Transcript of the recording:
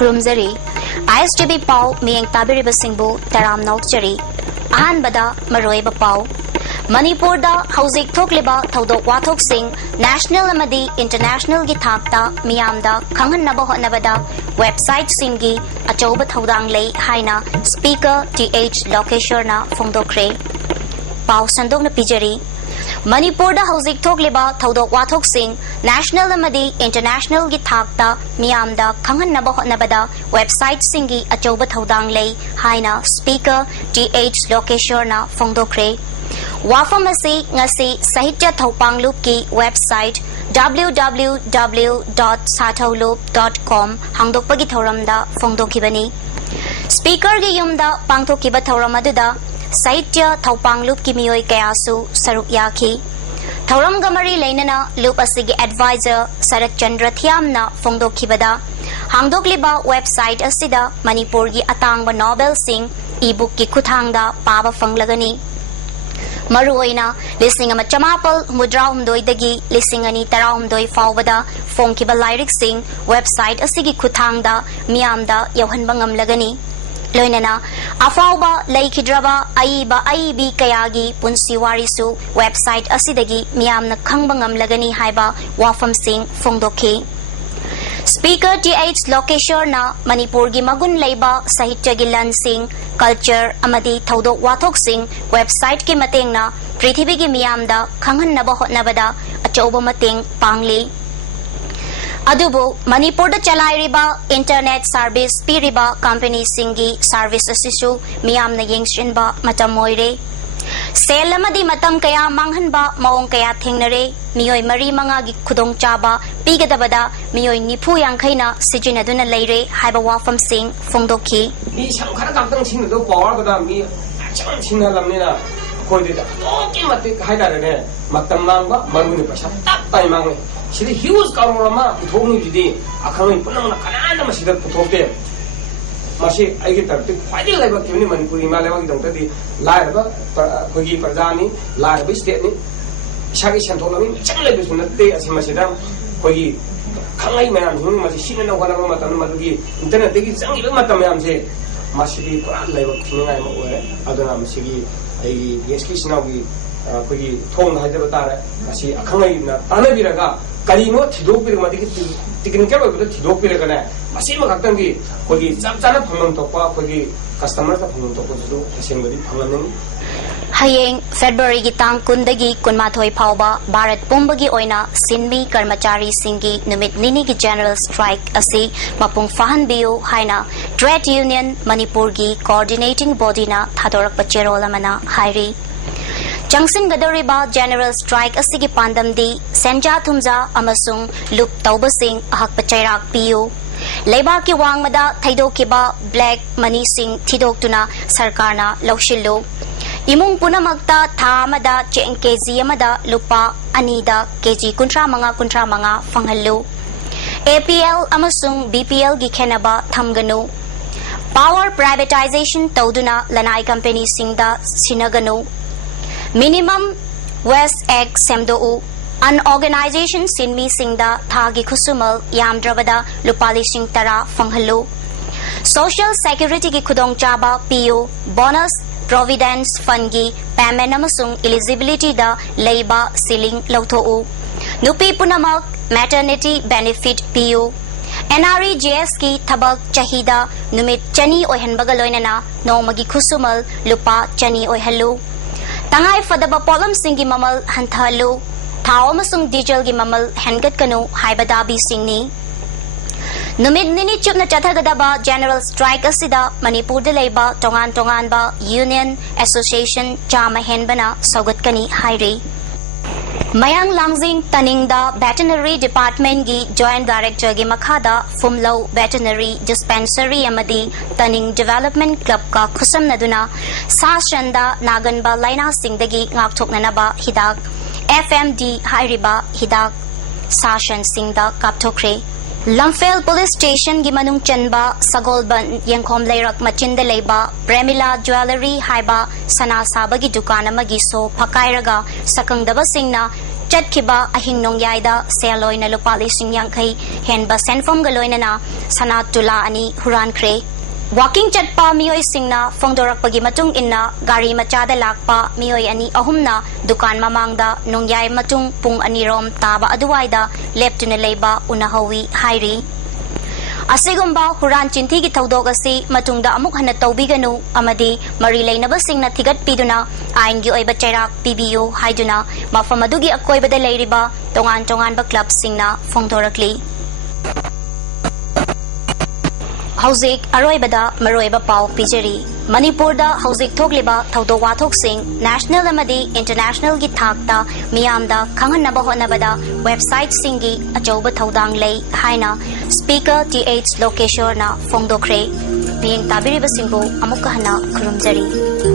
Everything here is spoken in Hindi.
खुरुमजरी ISTB पाव मियंग ताबिरिबसिंगबु तराम नौकचरी अहानबदा मरोइबा पाव मणिपुर दा हौजिक थोकलिबा थौदोक वाथोक सिंह नेशनल अमदी इंटरनेशनल गी थाकता मियामदा खंगहन्नबा होटनबदा वेबसाइट सिंगी अचौबा थौदांग लई हाइना स्पीकर TH लोकेश्वरना फोंदोक्रे पाव संदोकना पिजरी मणिपुर दा हौजिक थोकलिबा थौदोक वाथोक सिंह नेशनल अमदी इंटरनेशनल गी थाकता मियामदा खंगहन्नबा होटनबदा वेबसाइट सिंगी अचौबा थौदांग लई हाइना स्पीकर TH लोकेश्वरना फोंदोक्रे वाफम असी ngasi साहित्य थौपांगलुप की वेबसाइट www.sathaulup.com हांगदोकपगी थौरमदा फोंदोखिबनी स्पीकर गी युमदा पांगथोखिबा थौरम अदुदा साहित्य थौपांगलुप की मियोय कयासु सरुक याखी थौरम गमरी लेनना लुप असिगी एडवाइजर सरत चंद्र थियामना फोंदोखिबदा हांगदोकलिबा वेबसाइट असिदा मणिपुर गी अतांगबा नोवेल सिंग ई-बुक की खुथांगदा पाबा फंगलगनी मरुओइना लिसिंग अमा चमापल हुमुद्राहुमदोइदगी लिसिंग अनि तराहुमदोइ फावबदा फोंखिबा लाइरिक सिंग वेबसाइट असिगी खुथांगदा मियामदा यौहनबा ngamlagani लोइनना अफावबा लैखिद्रबा अईबा अईबी कयागी पुंसी वारिसु वेबसाइट असिदगी मियामना खंगबा ngamlagani हाइबा वाफम सिंग फोंदोखि स्पीकर TH लोकेश्वरना मणिपुर की मगुन लेबा साहित्य की लन सिंह कल्चर अमदी थौदोक वाथोक सिंह वेबसाइट के मतेंगना पृथ्वी की मियामदा खंगहन्नबा होटनबदा अचौबा मतेंग पांगली अदुबो मणिपुर दा चलाइरिबा इंटरनेट सर्विस पीरिबा कंपनी सिंगी सर्विस असिसु मियामना येंगसिनबा मतम मोइरे सेल अमदी मतम कया मांगहनबा मौंग कया थेंगनरे मियोय मरी मंगागी खुदोंग चाबा पीगदबदा मियोय निफु यांखैना सिजिनदुना लेरे हाइबा वाफम सिंह फोंदोखि मी संखर कांतंग सिंगदो पावरगदा मी अचम सिंगलमनेना कोइदेदा ओके मते हाइदारने मतम मांगबा मरुनि पैसा तप ताइ मांगे सिदि ह्यूज कारोरमा पुथोंनि बिदि अखंगै पुनमना कनाना मसिदा पुथोके मासे आइगे तरते ख्वाइदि लाइबा केवनि मणिपुरी मालेवागी दंतदि लाइबा खोगी प्रजानि लाइबा स्टेटनि इसागी सेंथोलनि चंग लेबसु नते असि मसिदा खोगी खंगाइ मयाम हुन मासे सिनना होनाबा मतम मदुगी इंटरनेट दि जंगिबा मतम यामसे मासिदि पुरा लाइबा थिंगाइ म ओरे अदना मसिगी आइगी देशकी सिनावगी खोगी थोंग हाइदबा तारे असि अखंगाइ ना तानबिरगा करीनो थिदोपिरमदि टेक्निकल ओइबदा थिदोपिरगने मसिम खक्तंगी खोगी चपचाना फंगम तोपा खोगी कस्टमर ता फंगम तोपा जुदो असेंबदी फंगननि हयेंग फेब्रुवारी की तांग कुंदगी कुनमाथोय फावबा भारत पुंबगी ओइना सिनमी कर्मचारी सिंगी नुमित निनी की जनरल स्ट्राइक असि मपुंग फाहनबियो हाइना ट्रेड यूनियन मणिपुर की कोऑर्डिनेटिंग बॉडीना थादोरक चेरोल अमना हाइरी जंक्शन गदोरिबा जनरल स्ट्राइक असिगी पांदमदी सेंजा थुमजा अमसुंग लुप तौबसिंग अहक पचैराक पियो लेबा की वांगमदा थैदोकिबा ब्लैक मनी सिंग थिदोक्तुना सरकारना लौशिल्लो इमुंग पुनमक्ता थामदा चेंग केजी अमदा लुपा अनीदा केजी कुंट्रा मंगा फंगहल्लो APL अमसुंग BPL की खेनबा थमगनो पावर प्राइवेटाइजेशन तौदुना लनाई कंपनी सिंगदा सिनगनो मिनिमम वेस्ट एक्ट सेमदोउ अनऑर्गेनाइजेशन सिनमी सिंगदा थागी खुसुमल यामद्रबदा लुपा लिसिंग तरा फंगहल्लो सोशल सिक्योरिटी की खुदोंग चाबा पियो बोनस प्रोविडेंस फंड की पेमेंट अमसुंग एलिजिबिलिटी दा लेबा सीलिंग लौथोउ नुपी पुनमक मैटरनिटी बेनिफिट पियो NREGS की थबक चाहिदा नुमित चनी ओहनबगा लोइनना नोमगी खुसुमल लुपा चनी ओहल्लो तंगाई फदबा पोलम सिंगी ममल हंथलो थाव अमसुंग डीजल की ममल हेनगतकनो हाइबदाबी सिंगनी नुमित निनी चुपना चथगदबा जनरल स्ट्राइक असिदा मणिपुर दे लेबा तोंगान तोंगानबा यूनियन एसोसिएशन चामा हेनबना सौगतकनी हाइरी मयांग लांगजिंग तनिंगदा वेटरनरी डिपार्टमेंट की जॉइंट डायरेक्टर की मखादा फुमलो वेटरनरी डिस्पेंसरी अमदी तनिंग डेवलपमेंट क्लब का खुसम नदुना साशंदा नागनबा लाइना सिंगदगी ngaktoknanaba hidak FMD हाइरिबा हिदाक साशन सिंगदा कापथोक्रे लमफेल पुलिस स्टेशन की मनुंग चनबा सगोलबन यंखोम लेरक मचिंद लेबा प्रेमिला ज्वेलरी हाइबा सना साबगी दुकान अमगी सो फकाइरगा सकंगदबा सिंगना चटखिबा अहिंग नोंग्याइदा सेलोइना लुपा लिसिंग यांखै हेनबा सेनफम गलोइना सना तुला अनि हुरानख्रे वॉकिंग चटपा मियोय सिंगना फोंदोरकपगी मतुंग इन्ना गाड़ी मचादा लाकपा मियोय अनि अहुमना दुकान ममांगदा नोंग्याय मतुंग पुंग अनिरोम ताबा अदुवाइदा लेप्टुना लेबा उनाहवी हाइरी असिगुम्बा हुरान चिंथी की थौदोग असि मतुंगदा अमुक हन्ना तौबिगनु अमदी मरी लेनबा सिंगना थिगत पिदुना आइन की ओइबा चैराक पिबियो हाइदुना मफम अदुगी अकोइबदा लेरिबा तोंगान तोंगानबा क्लब सिंगना फोंदोरकली हौजिक अरोइबदा मरोइबा पाव पिजरी मणिपुरदा हौजिक थोकलिबा थौदोक वाथोक सिंग नेशनल अमदी इंटरनेशनल की थाकता मियामदा खंगनबा होनबदा वेबसाइट सिंगी अचौबा थौदांग लई हाइना स्पीकर टीएच लोकेश्वरना फोंदोखरे मियंग ताबिरिबा सिंगबो अमुक हना खुरुमजरी।